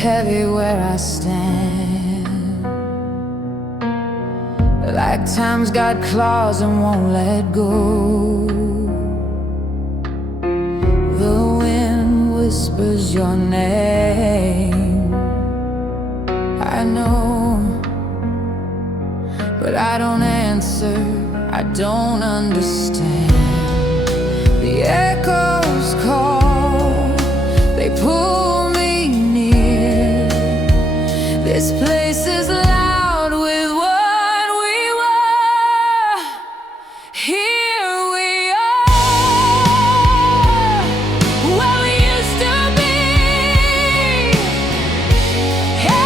heavy where I stand, like time's got claws and won't let go. The wind whispers your name, I know, but I don't answer, I don't understand. The echoes call, they pull me near. This place is loud with what we were. Here we are, where we used to be.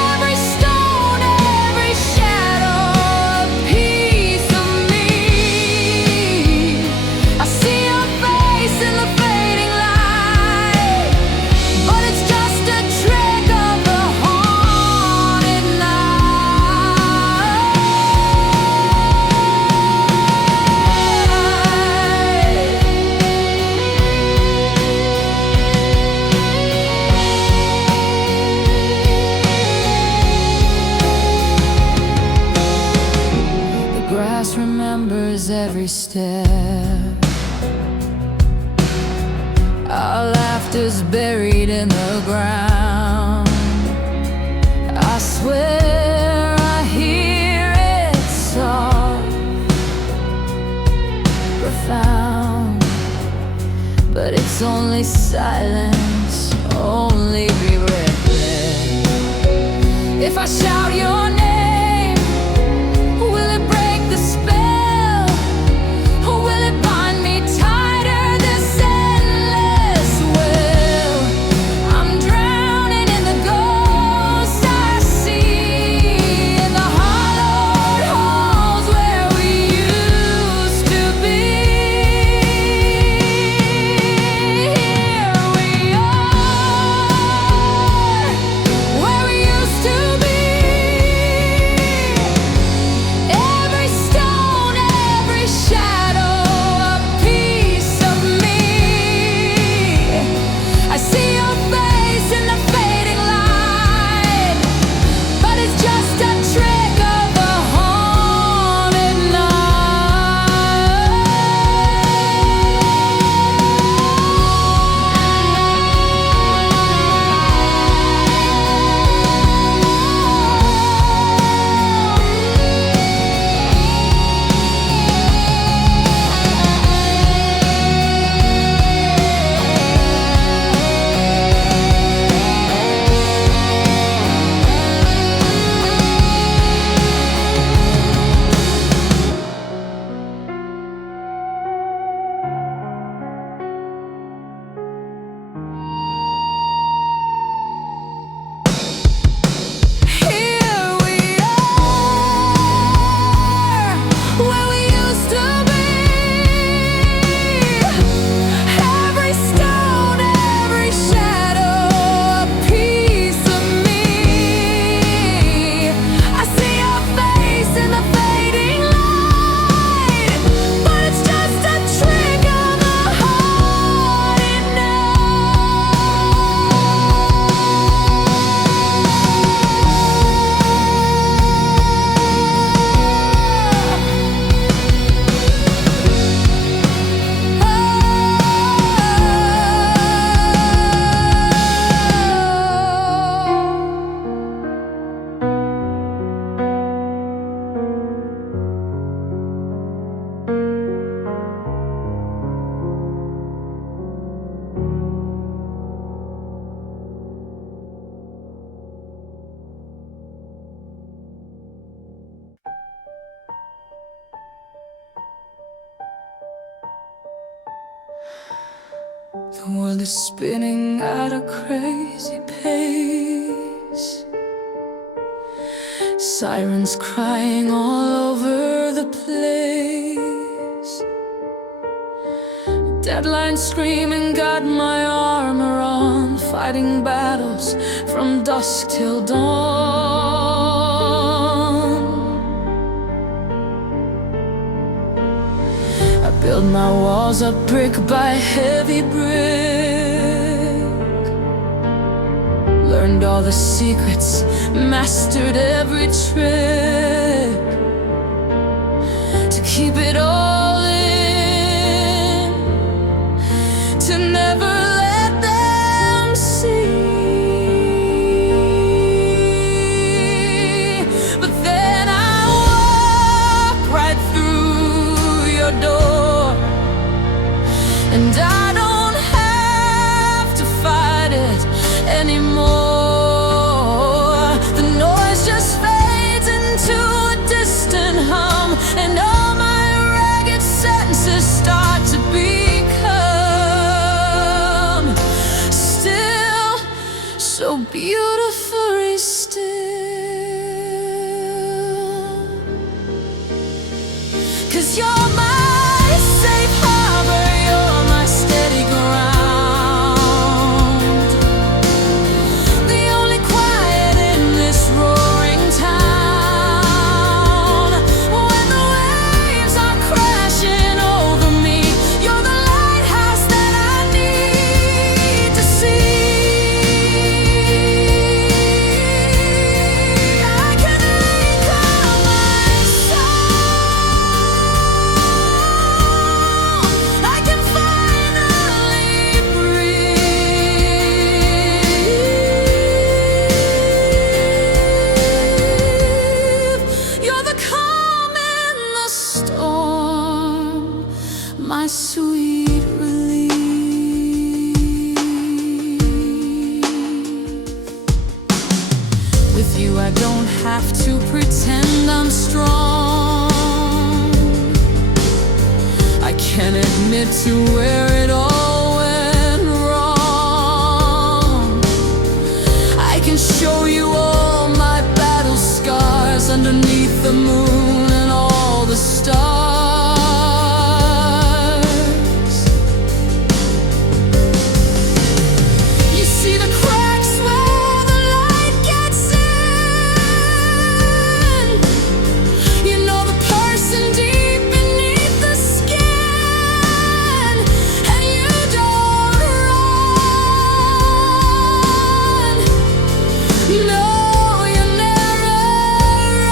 Every stone, every shadow, a piece of me. I see your face in the fading light, but it's just a trick of the haunted night. The grass remembers every step, our laughter's buried in the ground. I swear I hear it soft, profound, but it's only silence, only regret. If I shout your name, will it break the spell? Or will it bind me tighter this endless well? I'm drowning in the ghosts I see, in the hollowed halls where we used to be. Here we are, where we used to be. Every stone, every shadow, a piece of me. I see your face in the fading light, but it's just a trick of the haunted Here we are, where we used to be. Every stone, every shadow, a piece of me. I see your face in the fading light, but it's just a trick of the haunted The world is spinning at a crazy pace, sirens crying all over the place, deadlines screaming, got my armor on, fighting battles from dusk till dawn. I build my walls up brick by heavy brick, Learned all the secrets, mastered every trick to keep it all in, to never let them see. But then I walk right through your door, and I don't have to fight it anymore. The noise just fades into a distant hum, and all my ragged senses start to become still, so beautifully still. 'Cause you're my safe harbor, you're my steady ground, the only quiet in this roaring town. When the waves are crashing over me, you're the lighthouse that I need to see. I can anchor my soul, I can finally breathe. You're the calm in the storm, my sweet relief. With you I don't have to pretend I'm strong. I can admit to where it all went wrong. I can show you all my battle scars underneath the moon and all the stars. You see the cracks where the light gets in. You know the person deep beneath the skin, and you don't run. No, you never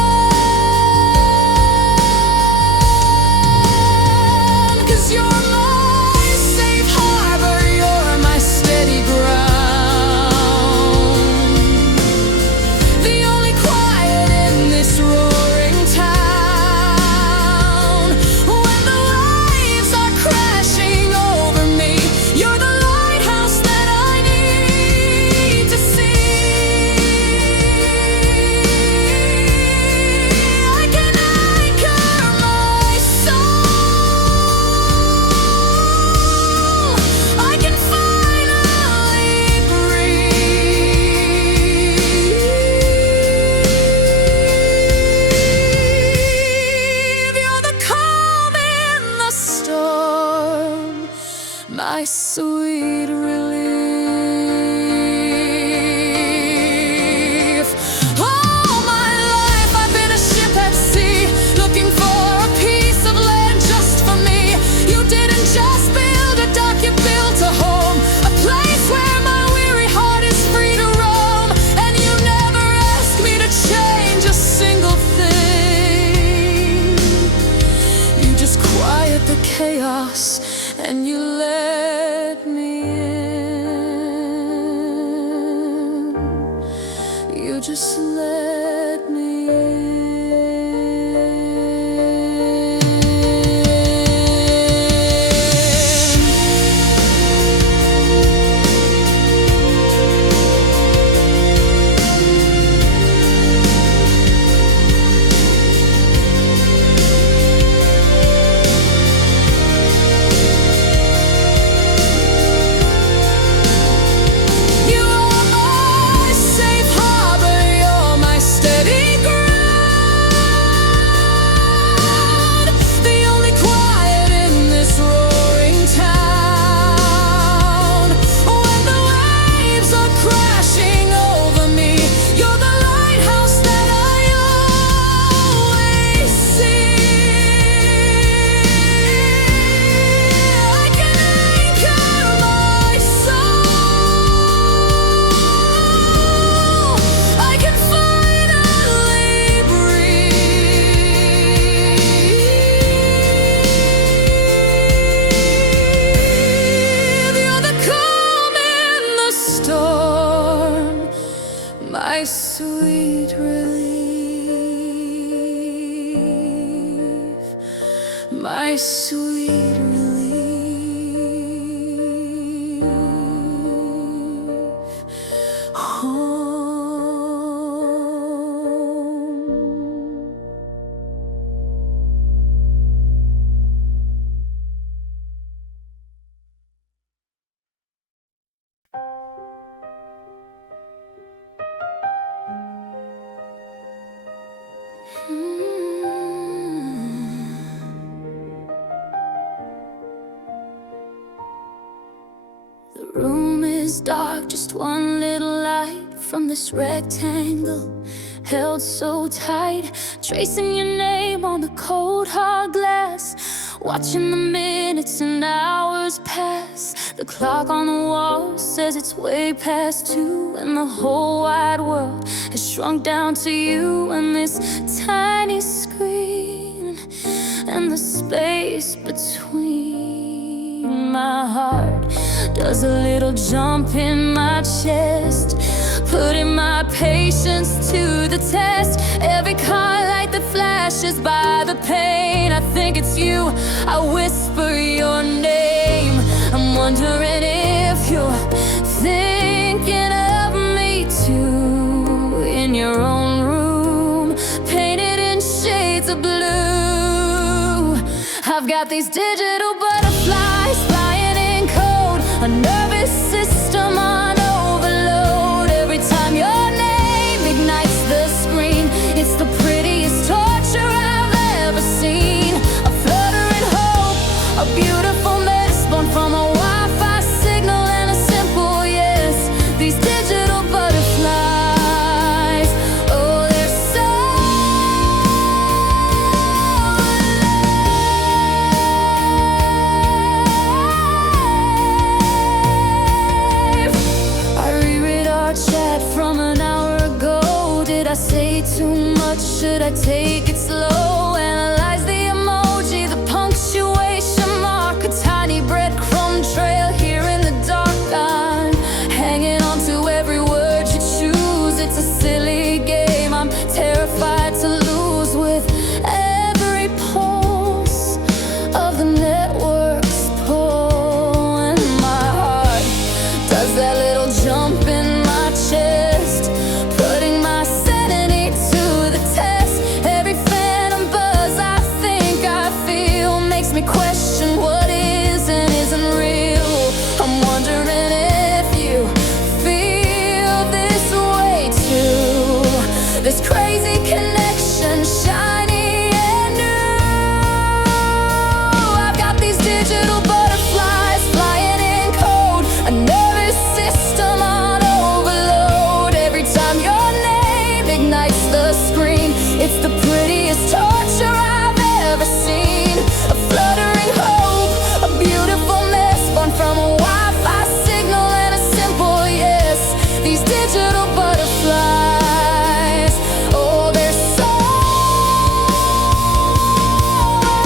run. 'Cause you're my safe harbor, you're my steady ground, the only quiet in this roaring town. When the waves are crashing over me, you're the lighthouse that I need to see. I can anchor my soul, I can finally breathe. You're the calm in the storm, my sweet relief. All my life I've been a ship at sea, looking for a piece of land just for me. You didn't just build a dock, you built a home, a place where my weary heart is free to roam. And you never asked me to change a single thing. You just quiet the chaos and you let me in. You just let me You are my safe harbor, you're my sweet relief, my sweet relief. Home. The room is dark, just one little light from this rectangle, held so tight, tracing your name on the cold hard glass, watching the minutes and hours pass. The clock on the wall says it's way past 2, and the whole wide world has shrunk down to you and this tiny screen, and the space between. My heart does a little jump in my chest, putting my patience to the test. Every car light that flashes by the pane, I think it's you, I whisper your name. I'm wondering if you're thinking of me too, in your own room, painted in shades of blue. I've got these digital butterflies flying in code, a nervous system on overload. Every time your name ignites the screen, it's the prettiest torture I've ever seen. A fluttering hope, a beautiful mess born from a Wi-Fi signal and a simple yes. These digital butterflies, oh, they're so alive. I reread our chat from an hour ago. Did I say too much? Should I take it slow? Analyze the emoji, the punctuation mark, a tiny breadcrumb trail here in the dark. I'm hanging on to every word you choose. It's a silly game I'm terrified to lose, with every pulse of the network's pull. And my heart does that little jump in my chest, putting my sanity to the test. Every phantom buzz I think I feel makes me question what is and isn't real. I'm wondering if you feel this way too. This crazy connection, shiny and new. I've got these digital butterflies flying in code, a nervous system on overload. Every time your name ignites the screen, it's the prettiest torture I've ever seen. A fluttering hope, a beautiful mess born from a Wi-Fi signal and a simple yes. These digital butterflies, oh, they're so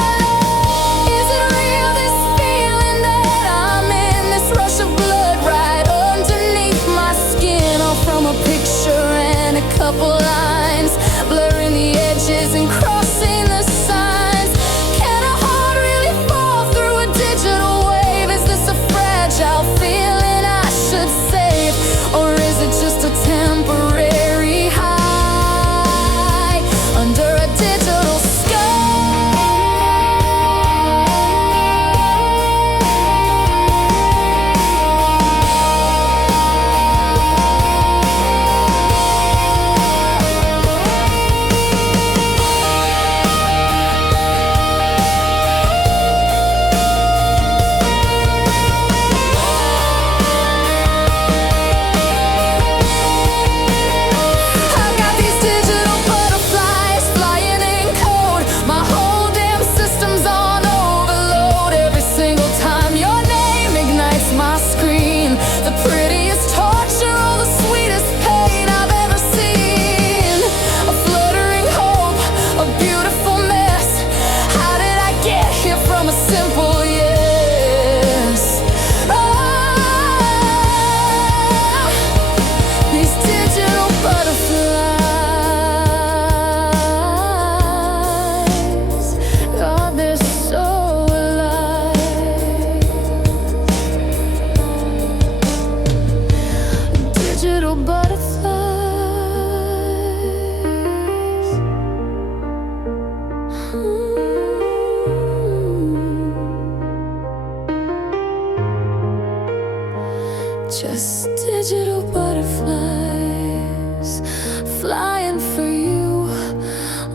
alive. Is it real, this feeling that I'm in, this rush of blood right underneath my skin? All from a picture and a couple lines, blurring the edges and crossing the signs. Can a heart really fall through a digital wave? Is this a fragile feeling I should save? Or is it just a temporary high under a digital sky?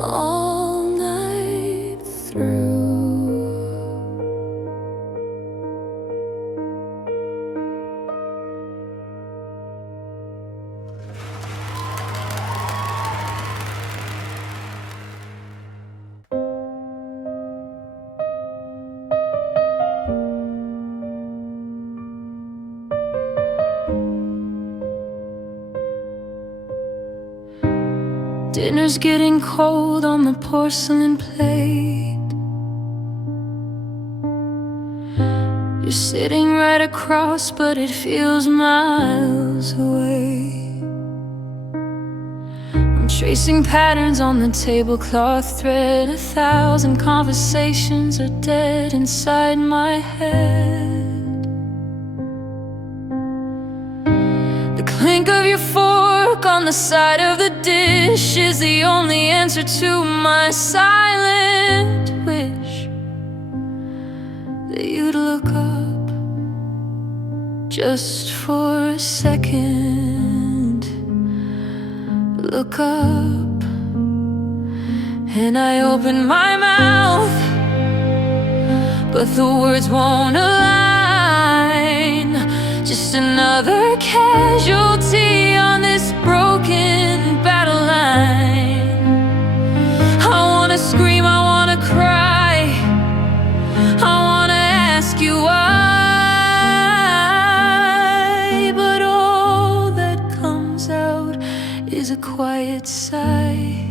all night through. Dinner's getting cold on the porcelain plate. You're sitting right across, but it feels miles away. I'm tracing patterns on the tablecloth thread. 1,000 conversations are dead inside my head. The clink of your fork on the side of the dish is the only answer to my silent wish that you'd look up just for a second. Look up, and I open my mouth, but the words won't align. Just another casualty on this broken battle line. I wanna scream, I wanna cry, I wanna ask you why, but all that comes out is a quiet sigh.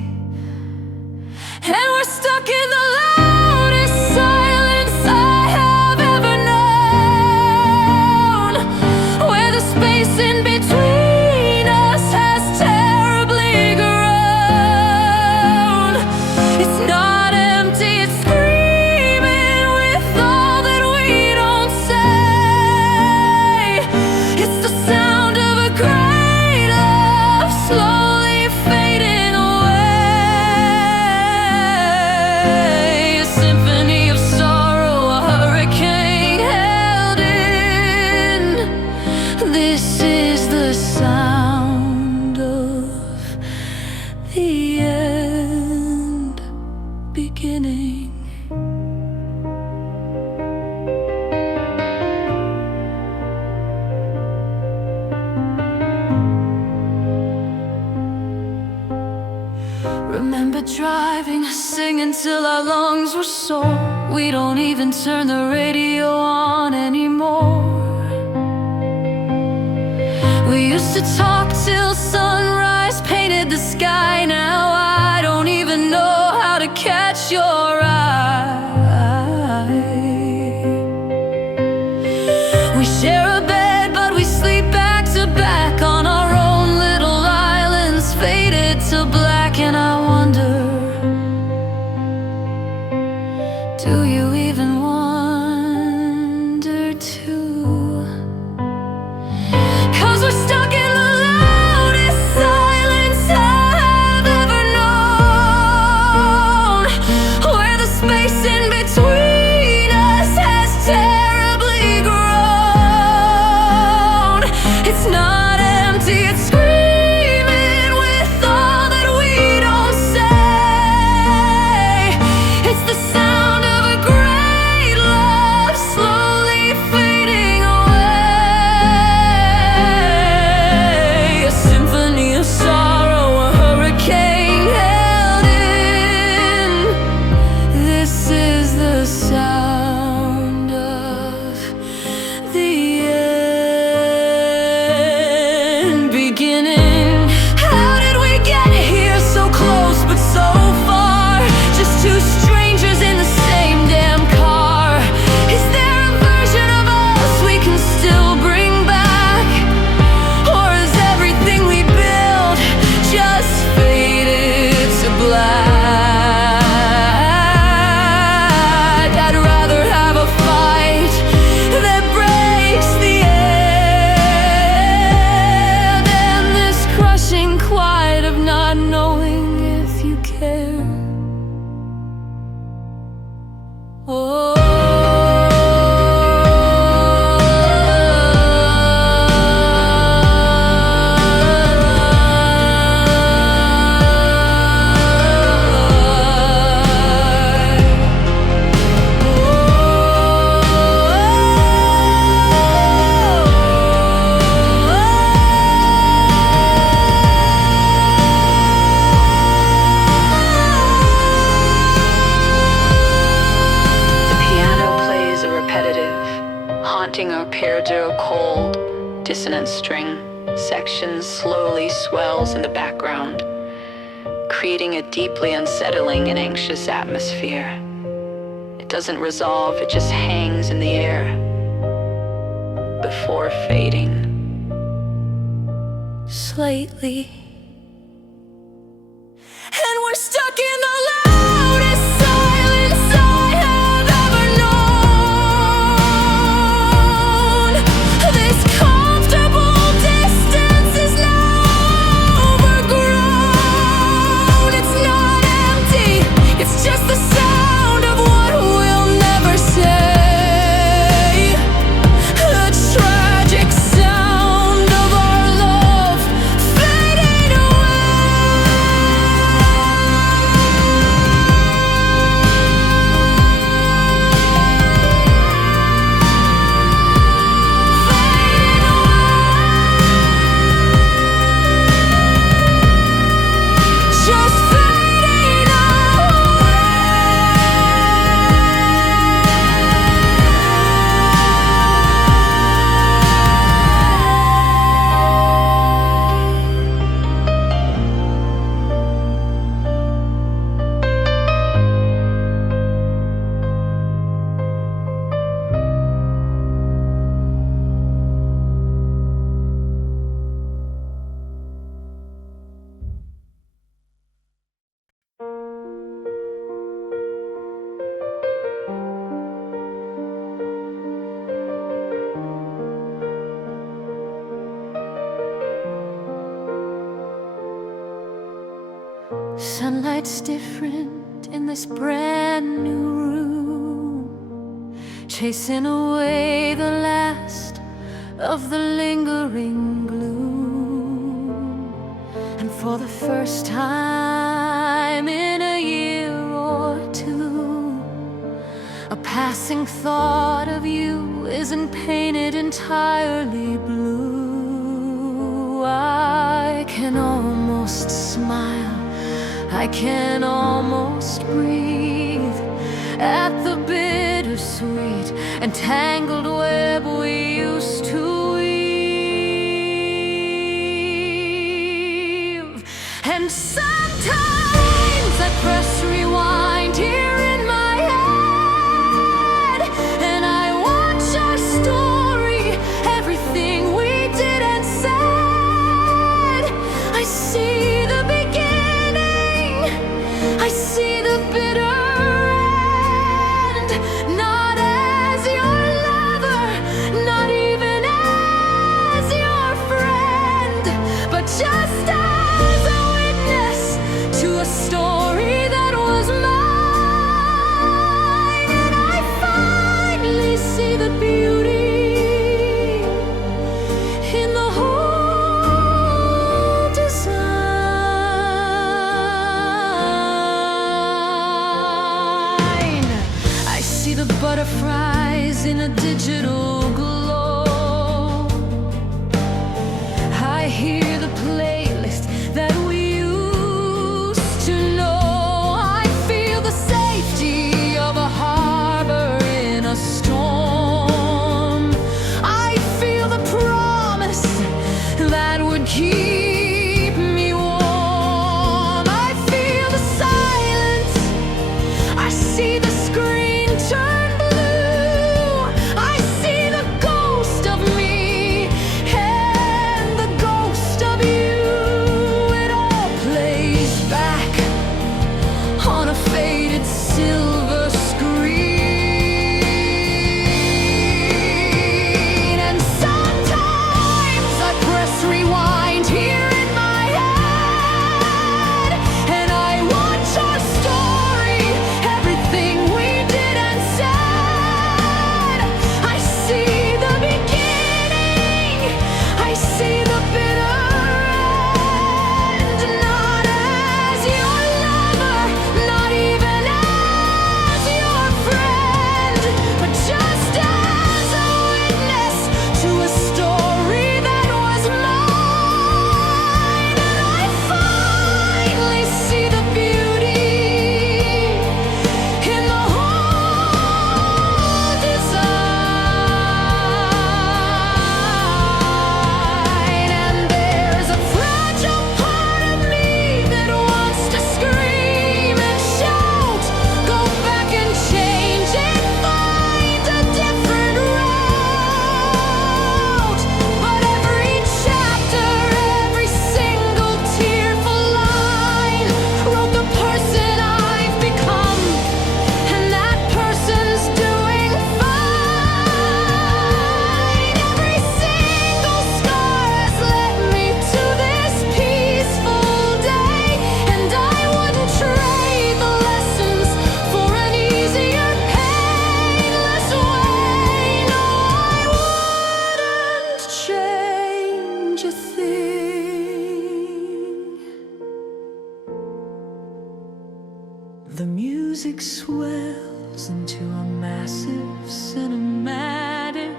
And we're stuck in the loudest silence I have ever known, where the space in between us has terribly grown. It's not empty, it's screaming with all that we don't say. It's the sound of a great love slowly fading away. A symphony of sorrow, a hurricane held in. This is the sound of the end beginning. Remember driving, singing till our lungs were sore. We don't even turn the radio on anymore. We used to talk till sunrise painted the sky. Now I don't even know how to catch your eye. We share a bed, but we sleep back to back on our own little islands, faded to black. And I wonder, do you even wonder too? 'Cause we're stuck in the loudest silence I've ever known, where the space in between us has terribly grown. It's not empty, it's screaming with all that we don't resonant string section slowly swells in the background, creating a deeply unsettling and anxious atmosphere. It doesn't resolve, it just hangs in the air before fading. Slightly. And we're stuck in the loudest silence I have ever known. This comfortable distance is now overgrown. It's not empty, it's just the sound of what we'll never say. The tragic sound of our love fading just fading Sunlight's different in this brand new room, chasing away the last of the lingering gloom. And for the first time in a year or two, a passing thought of you isn't painted entirely blue. I can almost smile, I can almost breathe at the bittersweet and tangled web we used to weave. And sometimes I press rewind here in my head, and I watch our story, everything we did and said. I see the beginning, I see the bitter end, not as your lover, not even as your friend, but just as a witness to a story that was mine. And I finally see the beauty in the whole design. I see the butterflies in a digital glow. I hear the playlist that we used to know. I feel the safety of a harbor in a storm. I feel the promise that would keep me warm. I feel the silence, I see the screen turn blue. I see the The music swells into a massive cinematic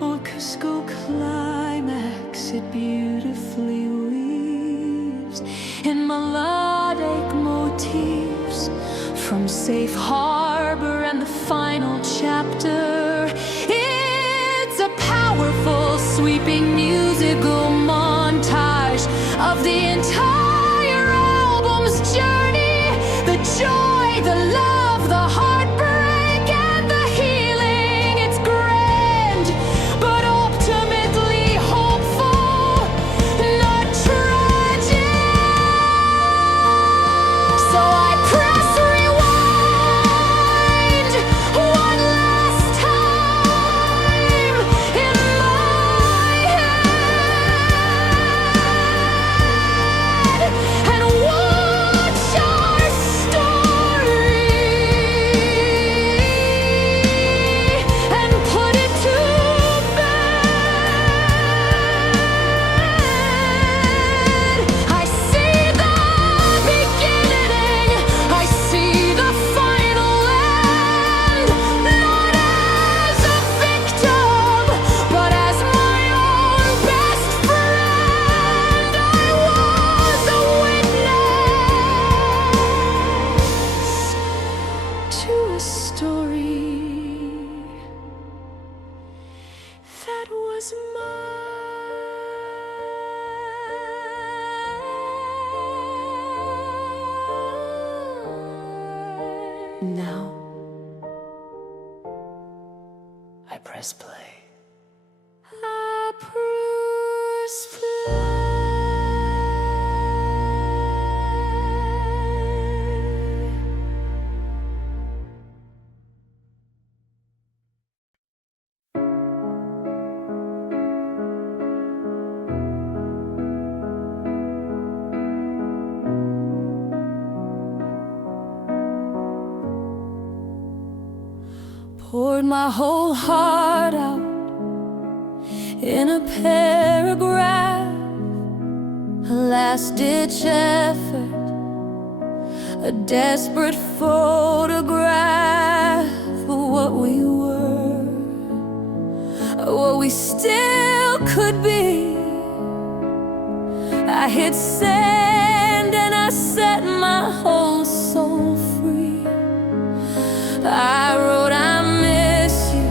orchestral climax. It beautifully weaves in melodic motifs from Safe Harbor and the final chapter. It's a powerful, sweeping musical montage of the entire album's journey. The joy, the love, the heartbreak, and the healing. It's grand, but ultimately hopeful, not tragic. So I press rewind one last time in my head and watch our story and put it to bed. I see the beginning, I see the final end, not as a victim, but as my own best friend. I was a witness to a story that was mine. Now I press play. I press play. Poured my whole heart out in a paragraph, a last-ditch effort, a desperate photograph of what we were, what we still could be. I hit send and I set my whole soul free. I wrote, I miss you.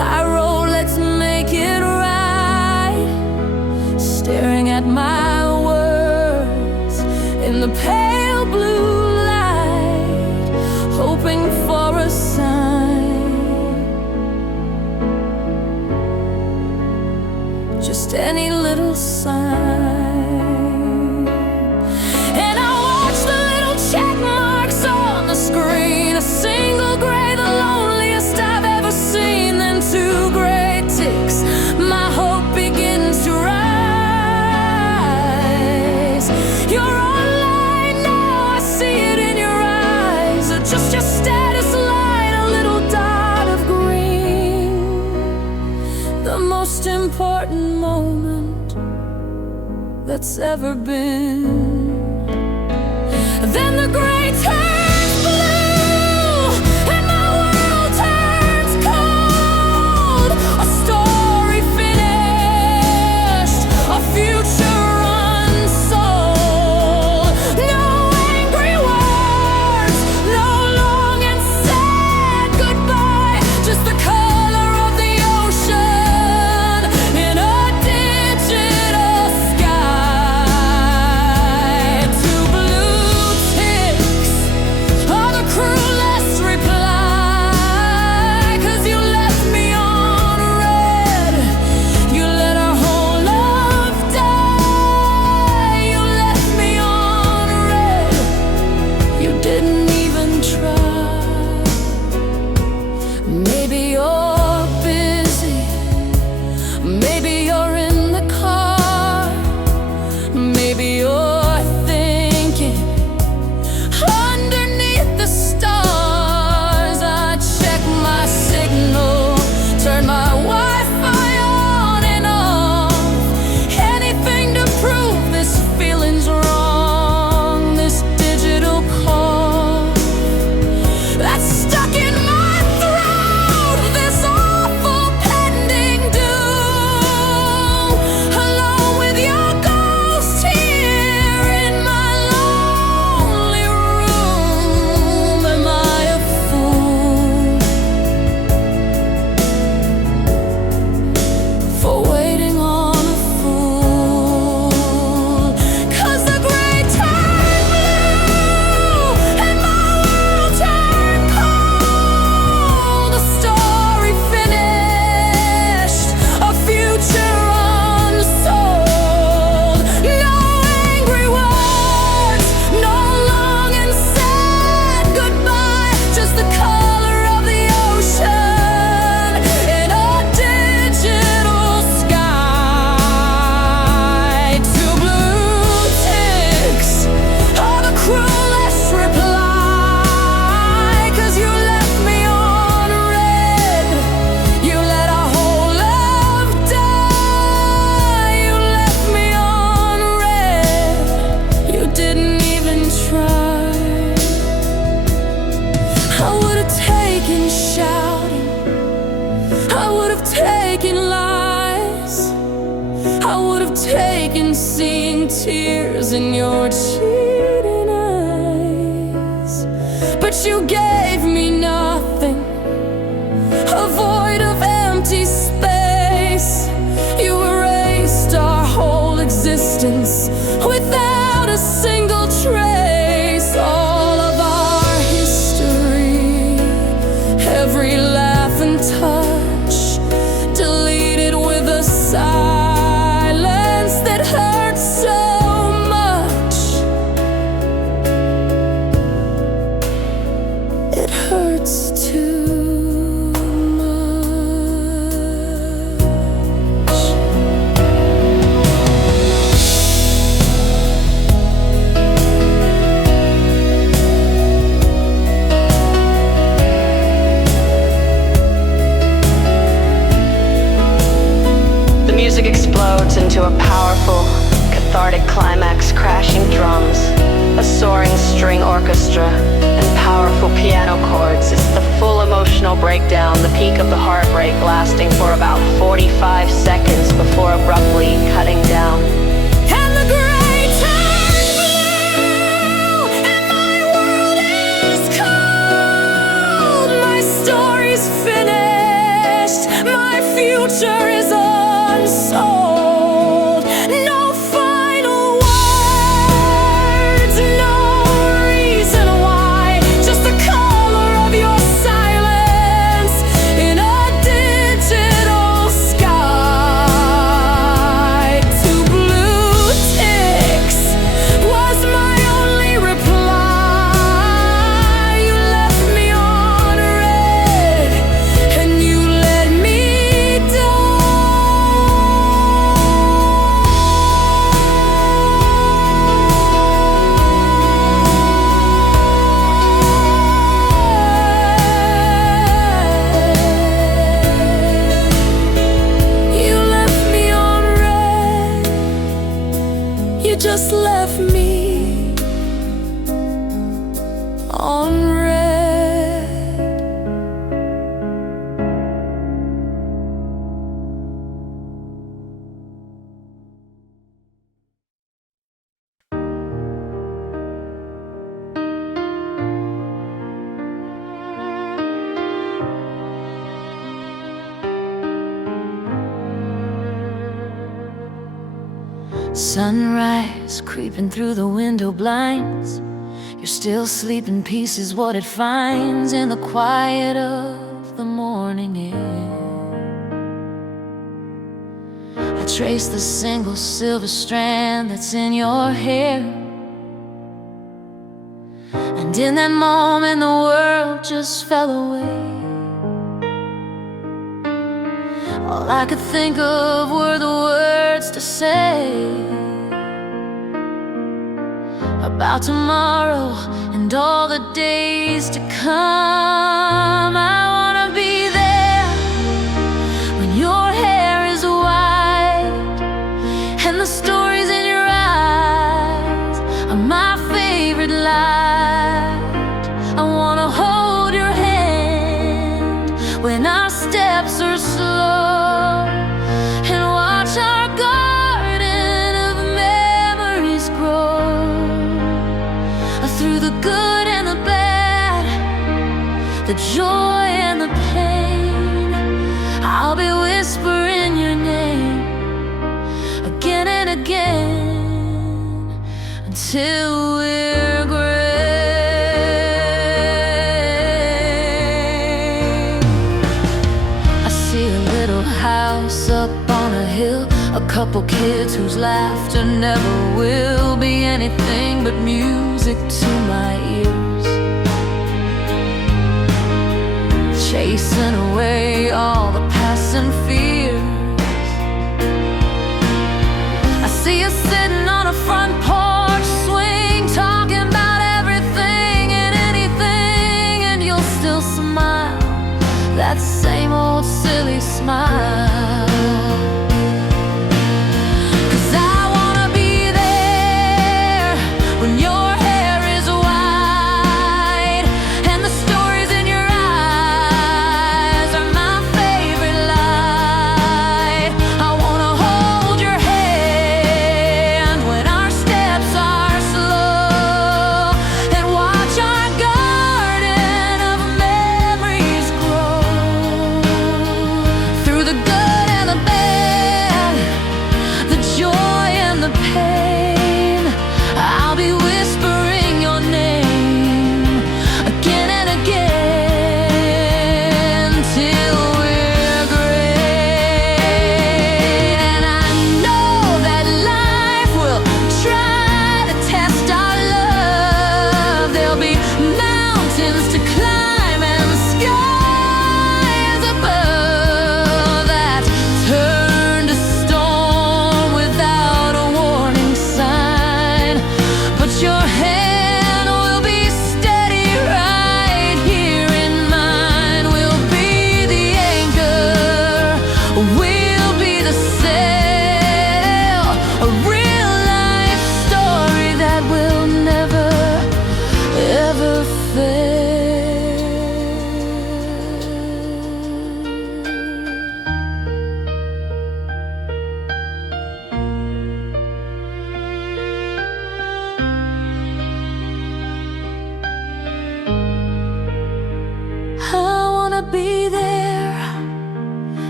I wrote, let's make it right. Staring at my words in the pale blue light, hoping for a sign, just any little sign. And I watched the little check marks on the screen, a single gray, the loneliest I've ever seen, then two gray ticks. My hope begins to rise. You're online now, I see it in your eyes. Just your status line, a little dot of green. The most important moment that's ever been. Then the gray turns blue and my world turns cold. A story finished, a future unsold. No angry words, no long and sad goodbye, just the color of the ocean in a digital sky. have taken shouting, I would have taken lies, I would have taken seeing tears in your cheating eyes. But you gave me nothing, a void of empty space. You erased our whole existence without a single trace. All of our history, every laugh and touch, deleted with a silence that hurts so much. It hurts too. Music explodes into a powerful, cathartic climax, crashing drums, a soaring string orchestra, and powerful piano chords. It's the full emotional breakdown, the peak of the heartbreak, lasting for about 45 seconds before abruptly cutting down. And the gray turns blue, and my world is cold. My story's finished, my future is unsold. No final words, no reason why, just the color of your silence in a digital sky. Two blue ticks was my only reply. You left me on red, and you let me down. You left me on red. You just left me on red. Sunrise creeping through the window blinds. You're still sleeping pieces, what it finds in the quiet of the morning air. I trace the single silver strand that's in your hair, and in that moment the world just fell away. All I could think of were the words to say about tomorrow and all the days to come. I wanna be there when your hair is white and the stories in your eyes are my favorite light. I wanna hold your hand when our steps are slow and watch our garden of memories grow. Through the good and the bad, the joy and the pain, I'll be whispering your name again and again until we're gray. I see a little house up on a hill, a couple kids whose laughter never will be anything but music to my ears, chasing away all the passing fears. I see you sitting on a front porch swing, talking about everything and anything, and you'll still smile, that same old silly smile. When your hair is white and the stories in your eyes be there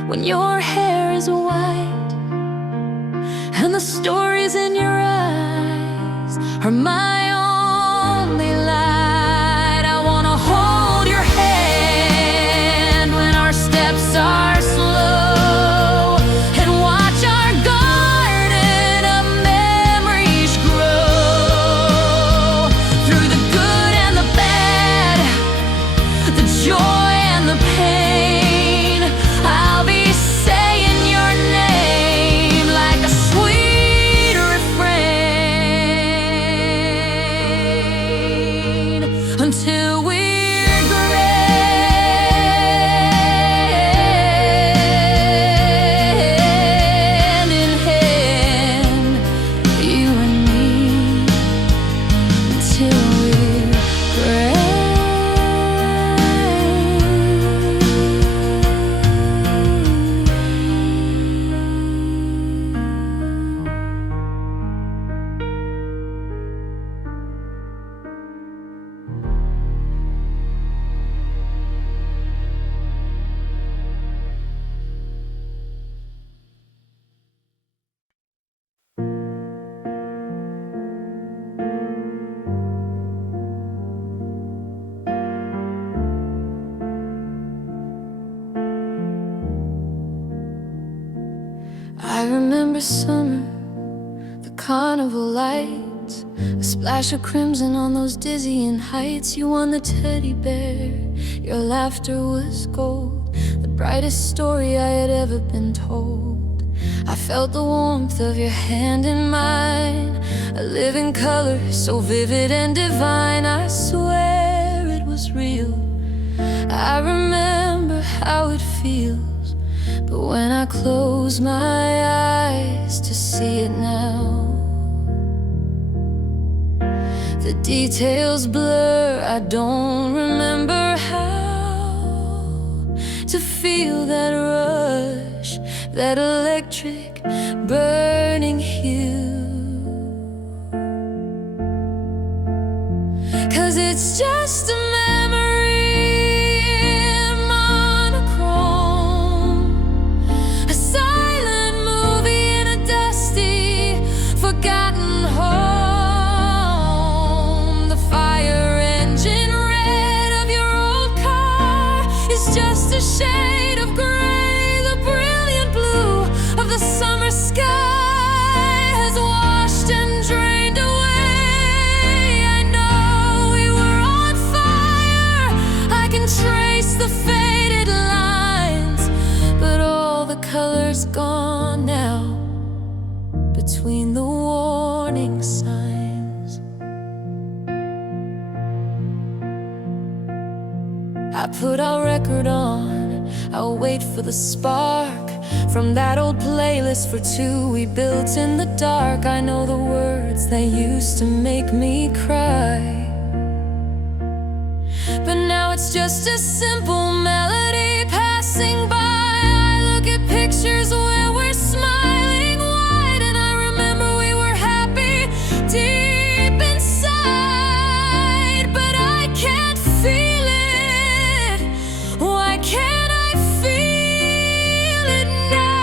when your hair is white and the stories in your eyes are my only light. I wanna hold your hand when our steps are slow and watch our garden of memories grow. Through the good and the bad, the joy and the pain, I'll be saying your name like a sweet refrain until we're hand in hand, you and me, until we're gray. I remember summer, the carnival lights, a splash of crimson on those dizzying heights. You won the teddy bear, your laughter was gold, the brightest story I had ever been told. I felt the warmth of your hand in mine, a living color so vivid and divine. I swear it was real. I remember how it feels, but when I close my eyes to see it now, the details blur. I don't remember how to feel that rush, that electric burning hue. 'Cause it's just a memory in monochrome, a silent movie in a dusty, forgotten home. The fire engine red of your old car is just a shade of gray. The brilliant blue of the summer sky has washed and drained away. I know we were on fire, I can trace the faded lines, but all the colors gone now between the warning signs. I put our record on, I'll wait for the spark from that old playlist for two we built in the dark. I know the words that used to make me cry, but now it's just a simple melody passing by. I look at pictures where we're smiling wide, and I remember we were happy deep inside, but I can't feel it. Why can't I feel it now?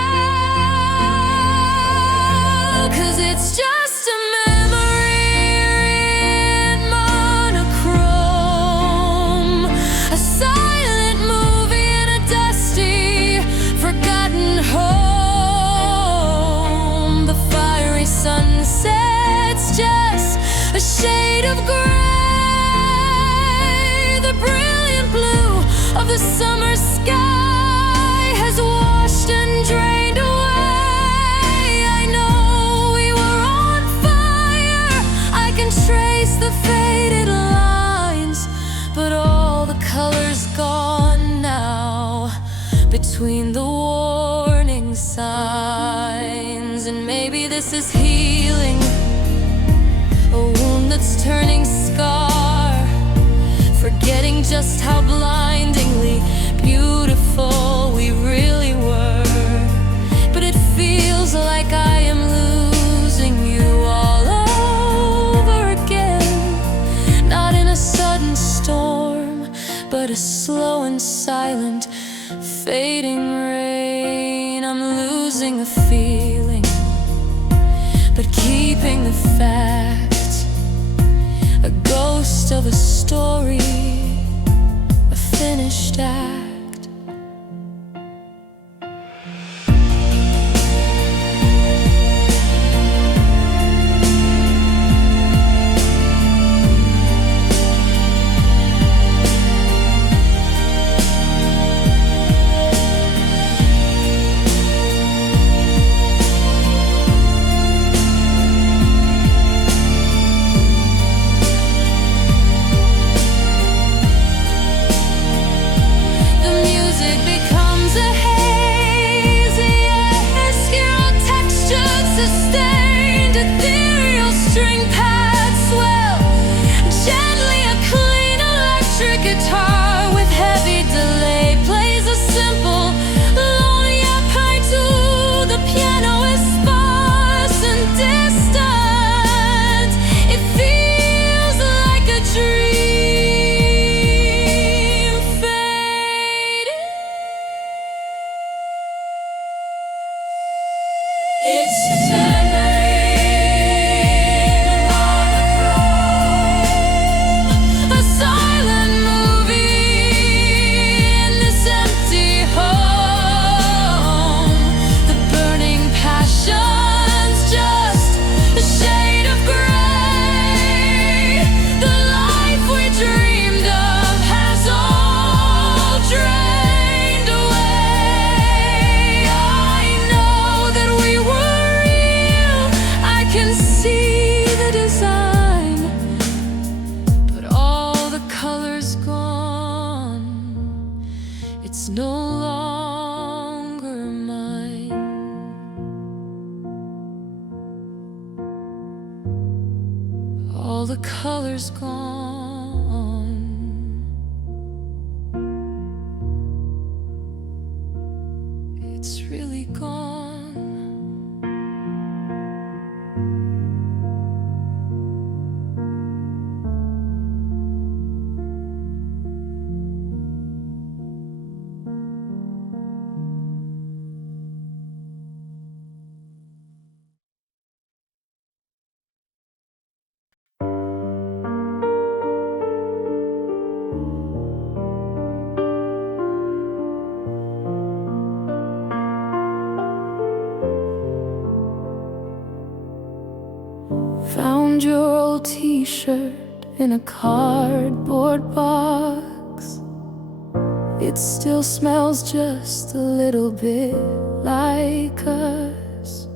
'Cause it's just a memory in monochrome, a silent movie in a dusty, forgotten home. The fiery sunset's just a shade of gray. The brilliant blue of the summer sky has washed and drained away. I know we were on fire, I can trace the faded lines, but all the colors gone now between the warning signs. And maybe this is healing, a wound that's turning scar, forgetting just how blindingly beautiful we really were. But it feels like I am losing you all over again, not in a sudden storm, but but a slow and silent fading rain. I'm losing a feeling, but keeping the fact, a ghost of a story, a finished act. It's no longer mine. All the colors gone. It's really gone. Found your old t-shirt in a cardboard box. It still smells just a little bit like us.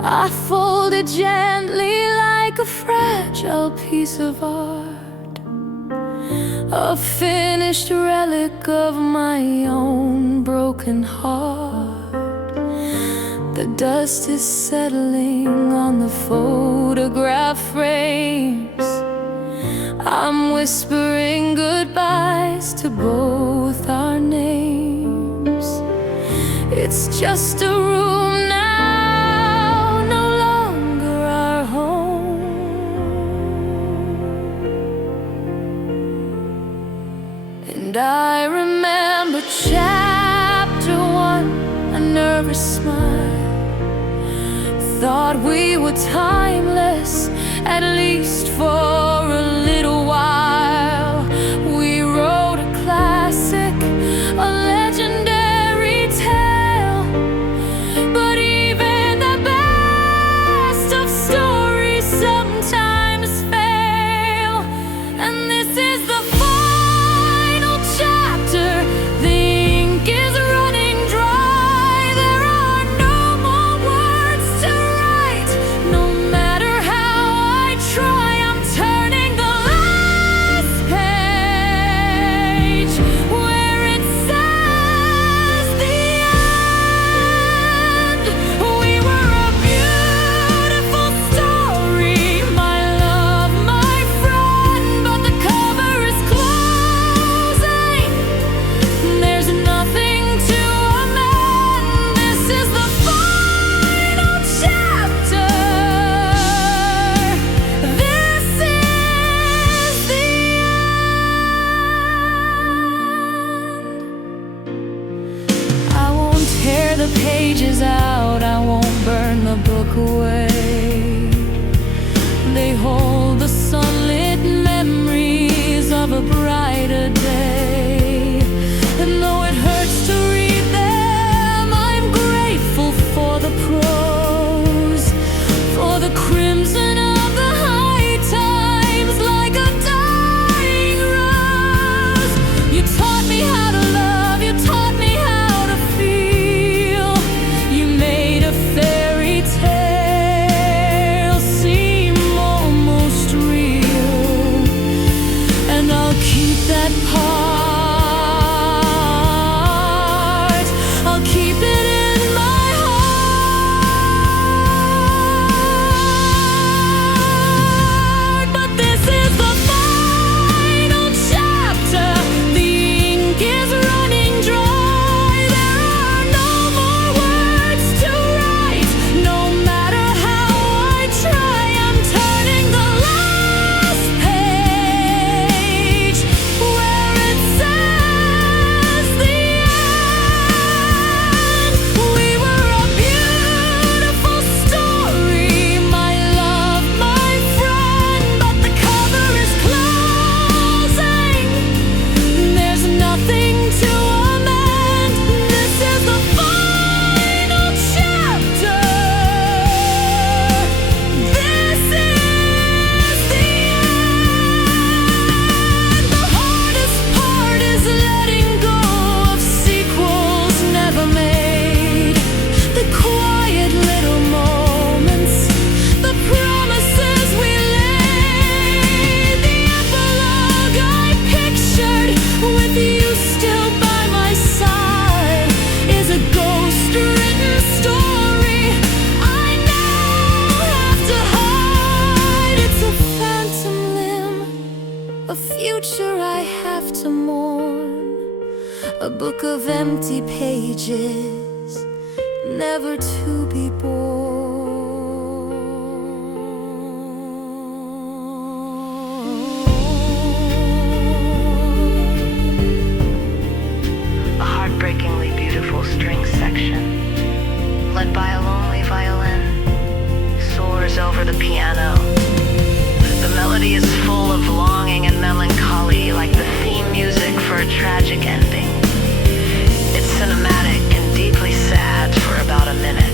I fold it gently like a fragile piece of art, a finished relic of my own broken heart. The dust is settling on the photograph frames. I'm whispering goodbyes to both our names. It's just a room now, no longer our home. And I remember chapter 1, a nervous smile. Thought we were timeless, at least for a little while. We wrote a classic, a legendary tale. But even the best of stories sometimes fail. And this is the final chapter. The ink is running dry. There are no more words to write. No matter how I try, I'm tired. a future I have to mourn, a book of empty pages, never to be born. A heartbreakingly beautiful string section, led by a lonely violin, soars over the piano. The melody is full of longing and melancholy, like the theme music for a tragic ending. It's cinematic and deeply sad for about a minute.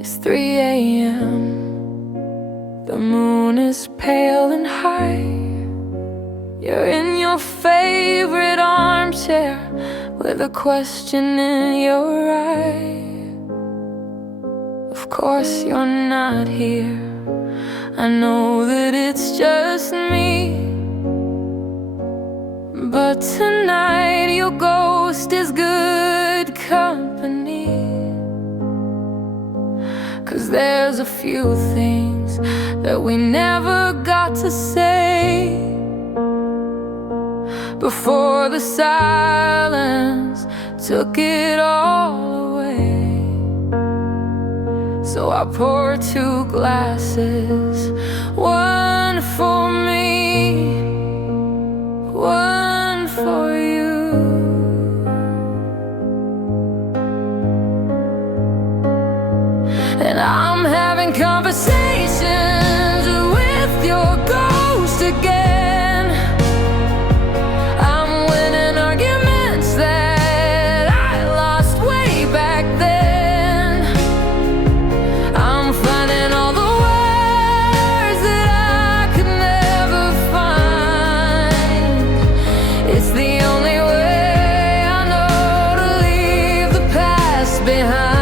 It's 3 a.m. The moon is pale and high. You're in your favorite armchair with a question in your eye. Of course you're not here. I know that it's just me, but tonight your ghost is good company. 'Cause there's a few things that we never got to say before the silence took it all away. So I pour 2 glasses, one for me, one for you. And I'm having conversations with your ghost again. I'm winning arguments that I lost way back then. I'm finding all the words that I could never find. It's the only way I know to leave the past behind.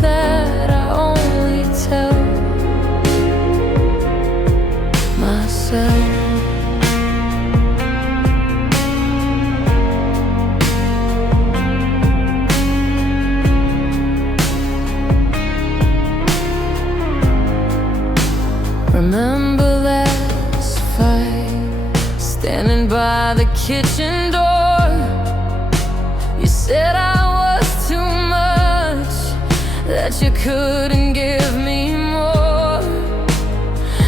That I only tell myself. Remember last fight, standing by the kitchen door. You said I was too much, that you couldn't give me more.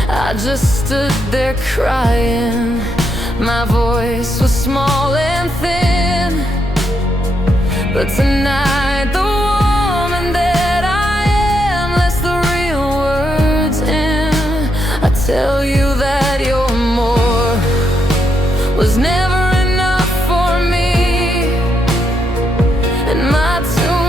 I just stood there crying. My voice was small and thin, but tonight the woman that I am lets the real words in. I tell you that your more was never enough for me, and my too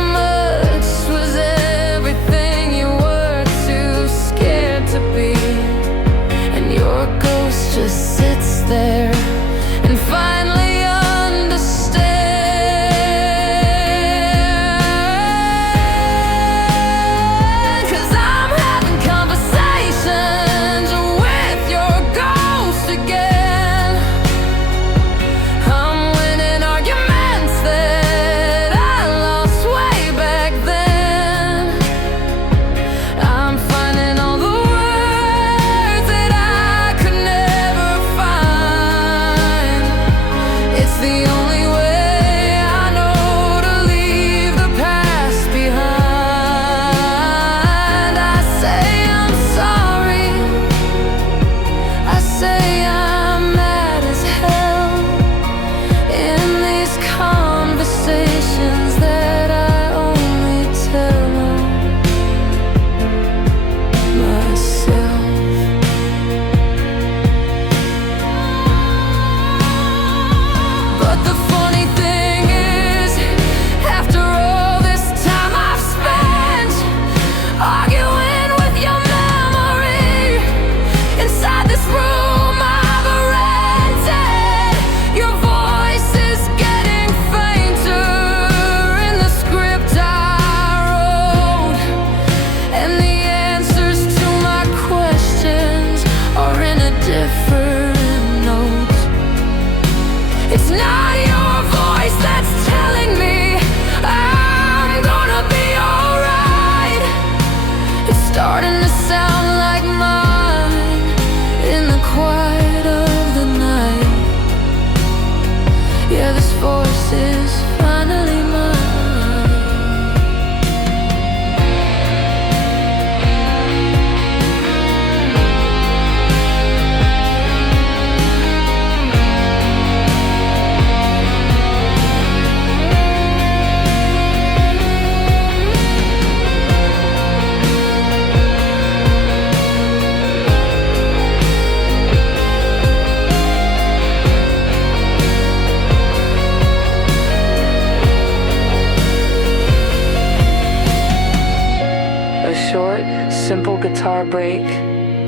simple guitar break,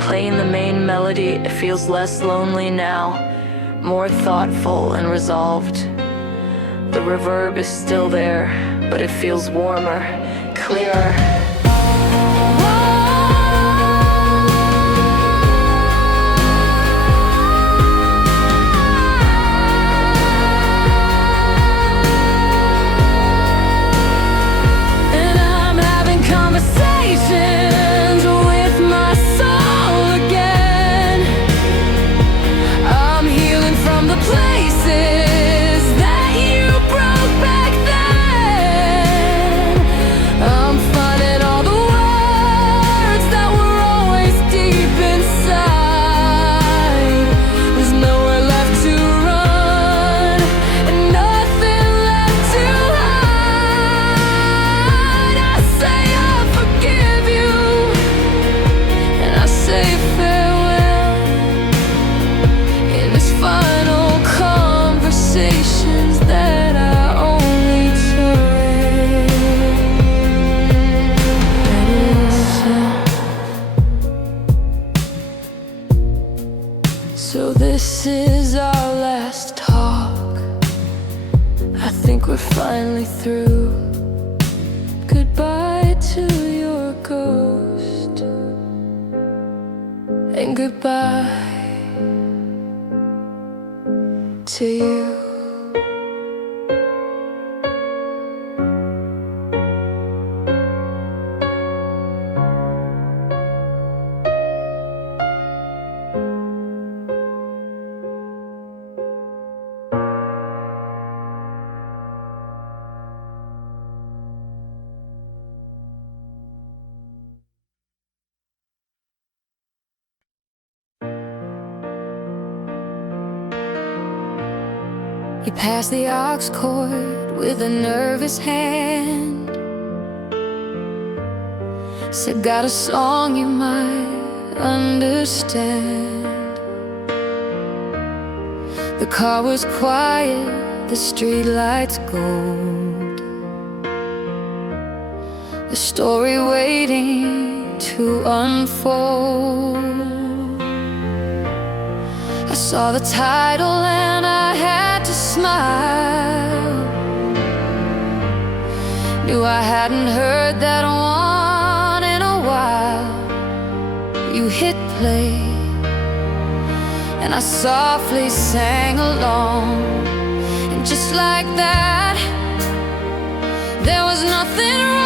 playing the main melody, it feels less lonely now, more thoughtful and resolved. The reverb is still there, but it feels warmer, clearer. So this is our last talk. I think we're finally through. Goodbye to your ghost, and goodbye to you. He passed the aux cord with a nervous hand, said, got a song you might understand. The car was quiet, the streetlights gold, the story waiting to unfold. I saw the title and I had to smile. Knew I hadn't heard that one in a while. You hit play and I softly sang along, and just like that, there was nothing wrong.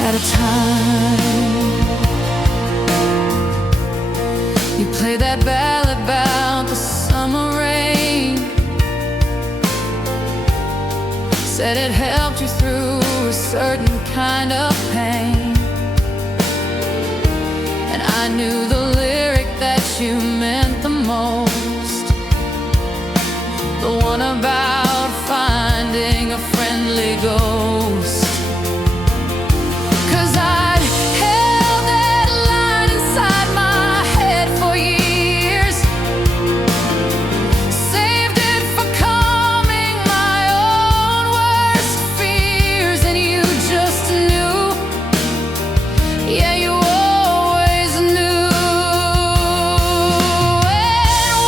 At a time, you play that ballad about the summer rain, said it helped you through a certain kind of pain. And I knew the lyric that you meant the most, the one about finding a friendly ghost.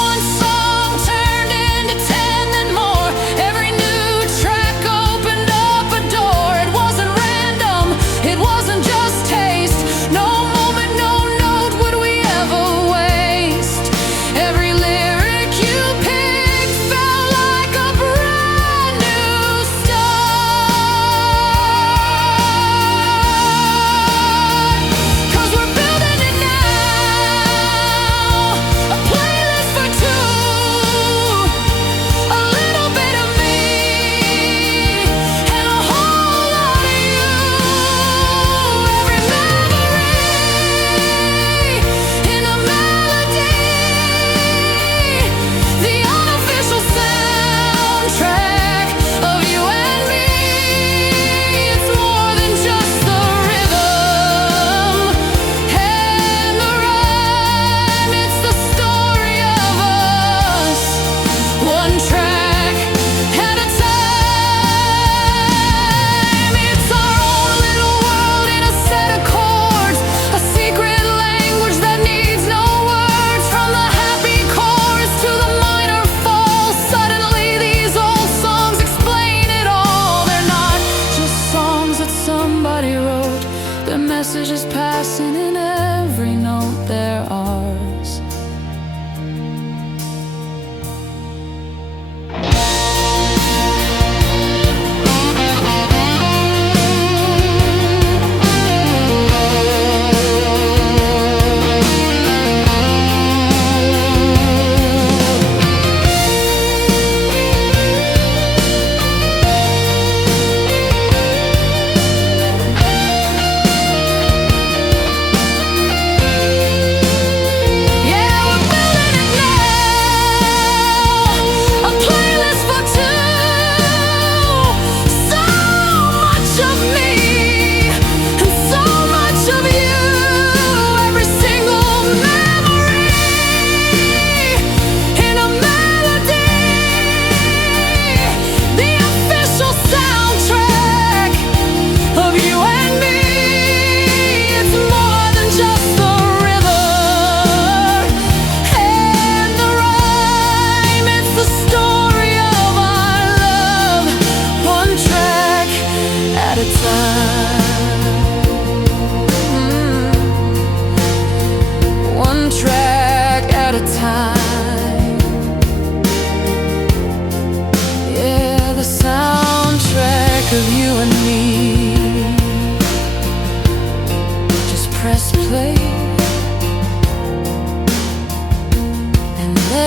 One song turned into 10 and more. Every new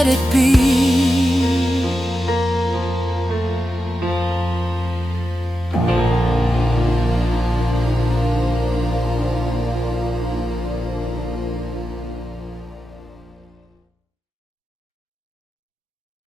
let it be.